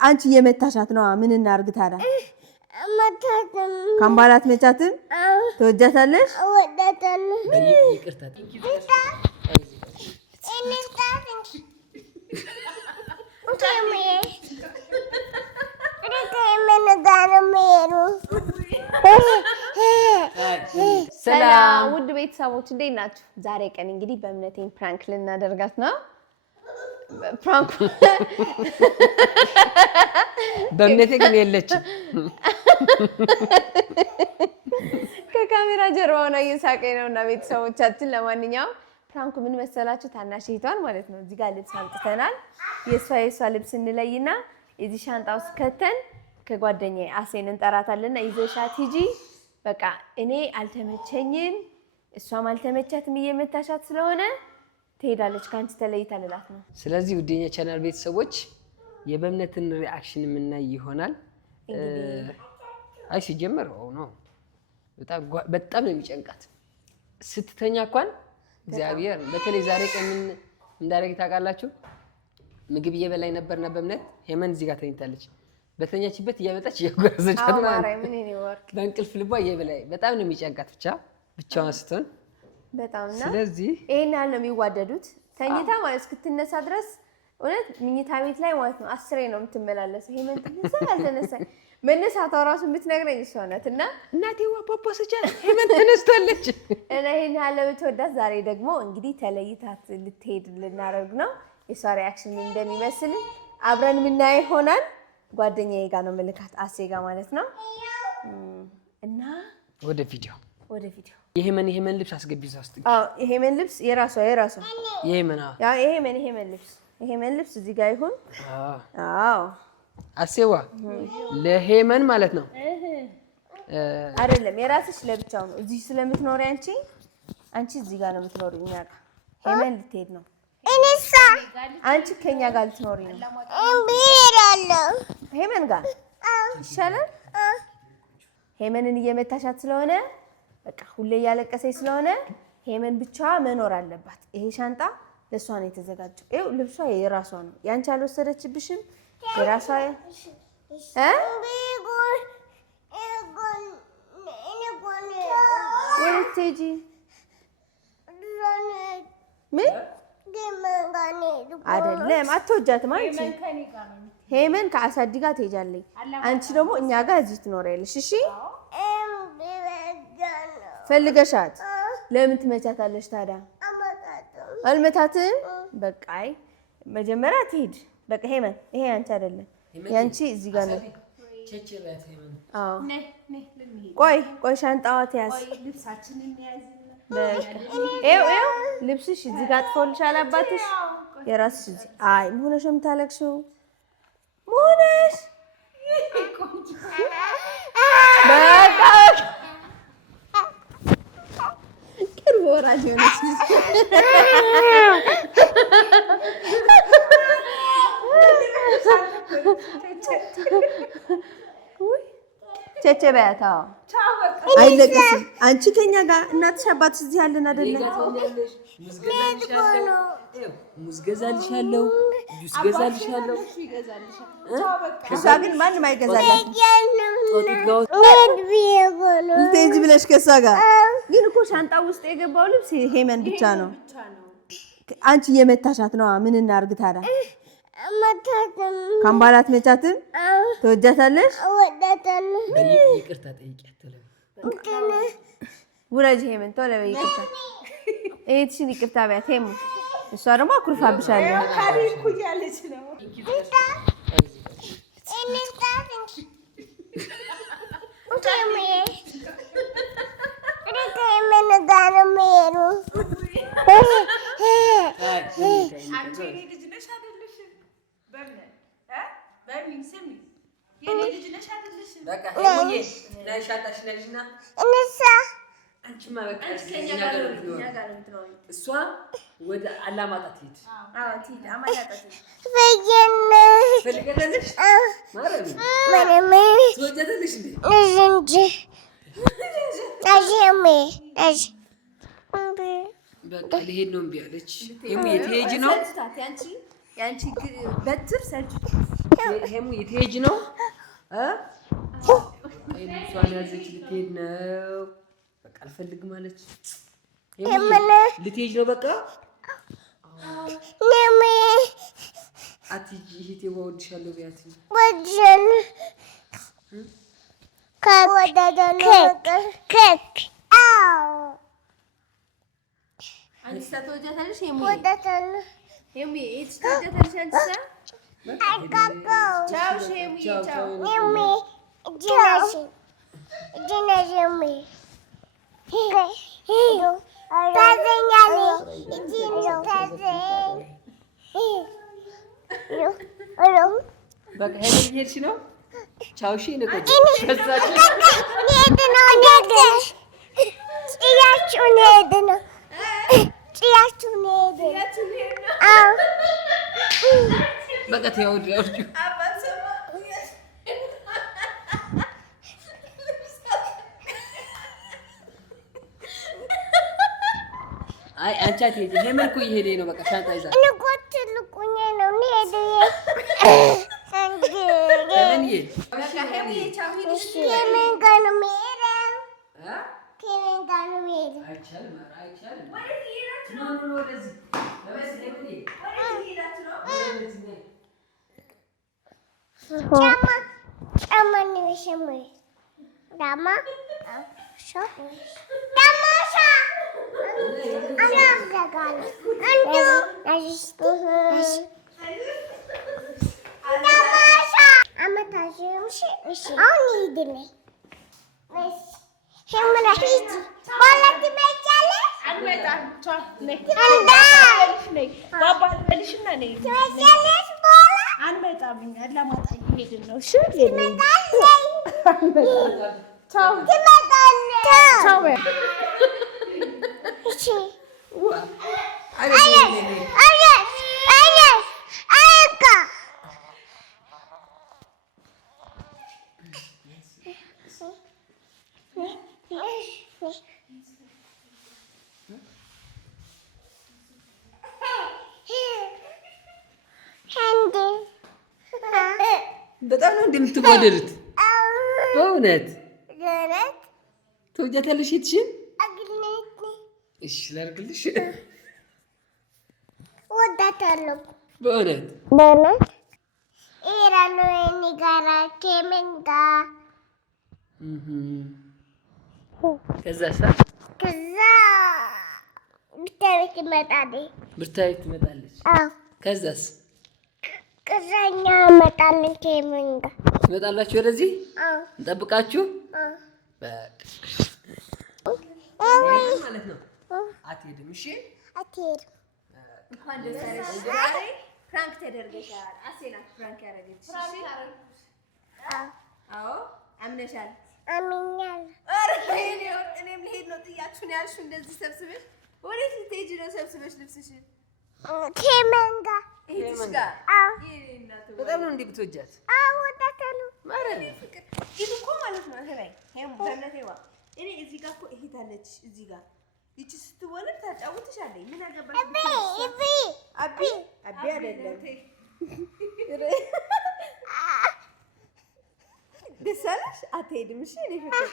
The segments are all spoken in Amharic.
አንቺ የመታሻት ነው ምን እናርግ ታዲያ ካምባላት መቻትን ተወጃታለሽ ይቅርታ ሰላም ውድ ቤተሰቦች እንዴት ናችሁ? ዛሬ ቀን እንግዲህ በእምነቴን ፕራንክ ልናደርጋት ነው። ፕራንክ በእምነቴ ግን የለች ከካሜራ ጀርባ ሆና እየሳቀኝ ነውና ቤተሰቦቻችን። ለማንኛውም ፕራንኩ ምን መሰላችሁ? ታናሽ እህቷን ማለት ነው እዚህ ጋር ልብስ አምጥተናል። የሷ ልብስ እንለይና እዚህ ሻንጣ ውስጥ ከተን ከጓደኛዬ አሴን እንጠራታለንና ይዘሻት ሂጂ በቃ እኔ አልተመቸኝም እሷም አልተመቻትም እየመታሻት ስለሆነ ትሄዳለች ካንቺ ተለይታ ልላት ነው። ስለዚህ ውድኛ ቻናል ቤተሰቦች የበእምነትን ሪአክሽን የምናይ ይሆናል። አይ ሲጀመር ነው በጣም ነው የሚጨንቃት ስትተኛ እንኳን እግዚአብሔር በተለይ ዛሬ ቀን ምን እንዳደረገ ታውቃላችሁ? ምግብ እየበላኝ ነበርና በእምነት ሄመን እዚህ ጋር ተኝታለች። በተኛችበት እያመጣች እያጓዘቻት ማለት ነው። በእንቅልፍ ልቧ እየበላኝ በጣም ነው የሚጨንቃት ብቻዋን ስትሆን በጣምና ስለዚህ ይሄን ያህል ነው የሚዋደዱት። ተኝታ ማለት እስክትነሳ ድረስ እውነት ምኝታ ቤት ላይ ማለት ነው 10 ነው የምትመላለሰው። ሄመን ትነሳ ያልተነሳ መነሳቷ ራሱ የምትነግረኝ እሷ ናት። እና እናቴዋ ፖፖስቻ ሄመን ተነስታለች እና ይሄን ያህል ብትወዳት ዛሬ ደግሞ እንግዲህ ተለይታት ልትሄድ ልናደርግ ነው። የሷ ሪአክሽን ምን እንደሚመስል አብረን የምናየው ይሆናል። ጓደኛዬ ጋር ነው መልካት አሴ ጋር ማለት ነው። እና ወደ ቪዲዮ የሄመን ልብስ አስገቢ እዛ ውስጥ። የሄመን ልብስ የራሷ የሄመን ልብስ እዚህ ጋር ይሁን። አሴዋ ለሄመን ማለት ነው አይደለም፣ የራስሽ ለብቻው ነው። እዚህ ስለምትኖሪ አንቺ እዚህ ጋር ነው የምትኖሪው እኛ ጋር። ሄመን ልትሄድ ነው። አንቺ ከኛ ጋር ልትኖሪ ነው። ሄመን ጋር ይሻላል። ሄመንን እየመታሻት ስለሆነ በቃ ሁሌ እያለቀሰች ስለሆነ ሄመን ብቻ መኖር አለባት። ይሄ ሻንጣ ለሷ ነው የተዘጋጀው። ይኸው ልብሷ የራሷ ነው። ያንቺ አልወሰደችብሽም። የራሷ ወይቴጂ ምን አይደለም አትወጃትም አንቺ። ሄመን ከአሳዲ ጋር ትሄጃለሽ። አንቺ ደግሞ እኛ ጋር እዚህ ትኖሪያለሽ። እሺ ፈልገሻት ለምን ትመቻታለሽ ታዲያ? አልመታትም። በቃ አይ መጀመሪያ ትሄድ። በቃ ሄመን ይሄ አንቺ አይደለም ያንቺ እዚህ ጋር ነው። ቆይ ሻንጣዋ ትያዝ። ይኸው ልብስሽ እዚህ ጋር ጥፎልሻል። አባትሽ የራስሽ እዚህ። አይ መሆነሽ የምታለቅሽው መሆነሽ በቃ ቅርብ ወራጅ ሆነሽ ቸቸ በያታ አይለቅስም። አንቺ ከኛ ጋር እናትሽ አባትሽ እዚህ ያለን አይደለም። ሙዝ ገዛልሻለሁ፣ ጁስ ገዛልሻለሁ። እሷ ግን ማንም አይገዛላት። ልትሄጂ ብለሽ ከእሷ ጋር ግን እኮ ሻንጣ ውስጥ የገባው ልብስ ሄመን ብቻ ነው። አንቺ እየመታሻት ነው ምን እናርግ ታዲያ? ካምባላት መቻትን ተወጃታለሽ? ይቅርታ ጠይቂያት ውረጅ ሄመን ቶሎ በይ ይቅርታ። እህትሽን ይቅርታ በያት ሄሙ። እሷ ደግሞ አኩርፋብሻለሁ። አንቺማ በቃ ከኛ ጋር ነው የምትኖሪው። እሷ ወደ አላማጣ ትሄድ። አዎ ትሄድ አማጣጣ ትሄድ። ፈልገለሽ ማረም ትወጃለሽ እንዴ? በቃ ልሄድ ነው እምቢ አለች። ሄሙ የትሄጂ ነው? ያንቺ በትር ሰልችቶ ሄሙ የትሄጂ ነው? እሷን ያዘች ልትሄድ ነው። በቃ አልፈልግም አለች። ልትሄጂ ነው በቃ አትሂጂ እህቴ እወድሻለሁ በያት። አንቺ ትወጃታለሽ? ሄሙ እህትሽ ትወጃታለሽ? አንቺ ቻው ሄሙ በቃ ሄድሽ ነው? ቻው እሺ ንቆይ በቃ ተያውድ አይ አንቺ አትሄጂ። ሄመን እኮ እየሄደ ነው። በቃ ሻንጣ ይዛ በጣም ነው እንደምትዋደዱት በእውነት ትወጃታለሽ እህትሽን? እሺ ላድርግልሽ። እወዳታለሁ በእውነት እሄዳለሁ እኔ ጋር ከምን ጋር ከዛ ብታቤት ትመጣለች። ብርታቤት ትመጣለች። ከዛስ ከዛኛ እመጣለን ከምን ጋር ትመጣላችሁ ወደዚህ እንጠብቃችሁ ማለት ነው። አትሄድም? እሺ አትሄድም። እንኳን ደስ ያለሽ። ዛሬ ፍራንክ ተደርገሻል። አሴና ፍራንክ ያደረገች። አዎ አምነሻል? አምኛለሁ። ኧረ እኔም ልሄድ ነው ጥያችሁ ነው ያልሽው። እንደዚህ ሰብስበሽ ወዴት ልትሄጂ ነው? ሰብስበሽ ልብስሽን ከምን ጋር እህትሽ ጋር? በጣም ነው እንዴ ብትወጃት? እወዳታለሁ ማለት ፍቅር ይሄ እኮ ማለት ነው። እህላይ ሄም በእናቴዋ እኔ እዚህ ጋር እኮ እህት አለች እዚህ ጋር ይቺ ስትወለድ ታጫውትሻለች። ምን ያገባሽ? አቢ አይደለም ደስ አለሽ? አትሄድም? እሺ እኔ ፍቅር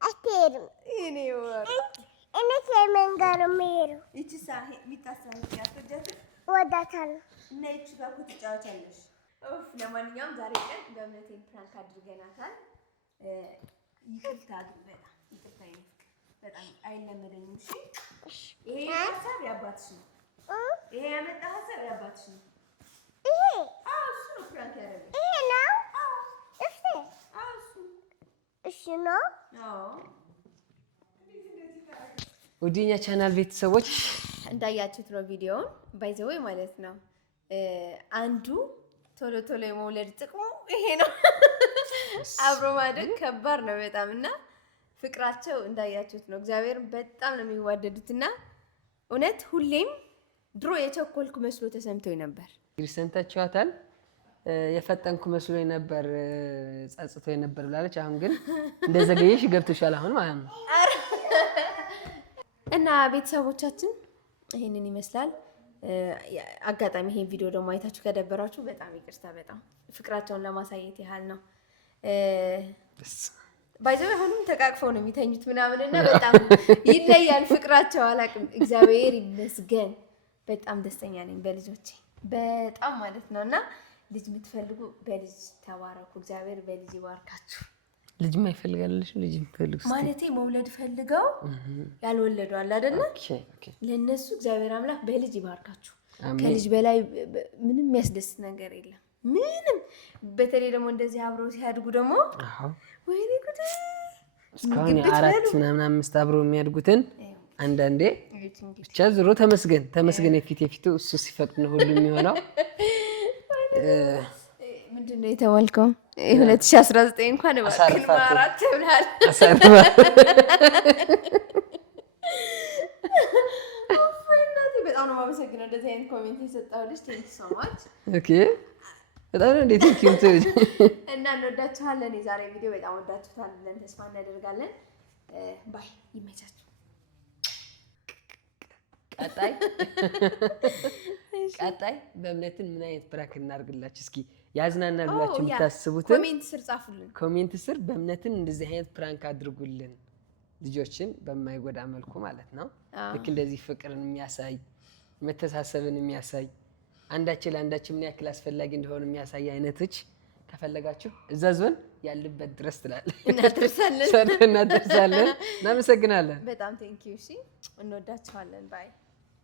አትሄድም። እኔ ወር እኔ ከምን ጋር ነው የምሄደው? ይቺ ሳሂ ሚታሳሂ ያስወጃት እወዳታለሁ እና ይቺ ጋር እኮ ትጫወቻለሽ። ኦፍ ለማንኛውም ዛሬ ቀን በእምነቴን ፕራንክ አድርገናታል። ይቅርታ ግን በጣም ይቅርታ የኔ ፍቅር በጣም አይለመደኝም። እሺ ይሄ ሀሳብ ያባትሽ ነው። ይሄ ያመጣ ሀሳብ ያባትሽ ነው። ይሄ እሱ ነው ፕራንክ ያደረገው። ይሄ ነው እሱ ነው። ወዲኛ ቻናል ቤተሰቦች እንዳያችሁት ነው ቪዲዮውን ባይዘወይ ማለት ነው። አንዱ ቶሎ ቶሎ የመውለድ ጥቅሙ ይሄ ነው። አብሮ ማደግ ከባድ ነው በጣም እና ፍቅራቸው እንዳያችሁት ነው። እግዚአብሔርን በጣም ነው የሚዋደዱትና እውነት ሁሌም ድሮ የቸኮልኩ መስሎ ተሰምቶኝ ነበር። እንግዲህ ሰምታችኋታል። የፈጠንኩ መስሎ ነበር፣ ጸጽቶ ነበር ብላለች። አሁን ግን እንደዘገየሽ ገብቶሻል አሁን ማለት ነው። እና ቤተሰቦቻችን ይሄንን ይመስላል። አጋጣሚ ይሄን ቪዲዮ ደግሞ አይታችሁ ከደበራችሁ በጣም ይቅርታ። በጣም ፍቅራቸውን ለማሳየት ያህል ነው። ባይዘው አሁንም ተቃቅፈው ነው የሚተኙት ምናምን እና በጣም ይለያል ፍቅራቸው። አላውቅም። እግዚአብሔር ይመስገን በጣም ደስተኛ ነኝ በልጆቼ በጣም ማለት ነው። እና ልጅ የምትፈልጉ በልጅ ተባረኩ። እግዚአብሔር በልጅ ይባርካችሁ። ልጅ ማይፈልጋለሽ ልጅ የሚፈልጉ ማለቴ መውለድ ፈልገው ያልወለዱ አለ አይደለ? ለነሱ እግዚአብሔር አምላክ በልጅ ይባርካችሁ። ከልጅ በላይ ምንም የሚያስደስት ነገር የለም። ምንም በተለይ ደግሞ እንደዚህ አብረው ሲያድጉ ደግሞ ወይኔ ጉድ! እስካሁን 4 ምናምን 5 አብረው የሚያድጉትን አንዳንዴ ብቻ ዞሮ ተመስገን የፊቱ እሱ ሲፈቅድ ነው ሁሉ የሚሆነው። ምንድነው የተባልከው? 2019 እንኳን እባክህ ማራት ተብሏል። በጣም ነው የማመሰግነው እንደዚህ አይነት ኮሜንት የሰጣሁልሽ። ቴንክ ሶ ማች። ኦኬ በጣም ነው እንዴት ኪዩት እና እንወዳችኋለን። የዛሬ ቪዲዮ በጣም ወዳችሁታል ብለን ተስፋ እናደርጋለን። ባይ ይመቻችሁ። ቀጣይ በእምነትን ምን አይነት ፕራንክ እናድርግላችሁ? እስኪ ያዝናናል ብላችሁ የምታስቡትን ኮሜንት ስር በእምነትን እንደዚህ አይነት ፕራንክ አድርጉልን። ልጆችን በማይጎዳ መልኩ ማለት ነው። ልክ እንደዚህ ፍቅርን የሚያሳይ መተሳሰብን የሚያሳይ አንዳችን ለአንዳችን ምን ያክል አስፈላጊ እንደሆነ የሚያሳይ አይነቶች ከፈለጋችሁ እዛዙን ያለበት ድረስ ትላለህ እናደርሳለን። እናመሰግናለን። በጣም ቴንኪው። እሺ እንወዳችኋለን። ባይ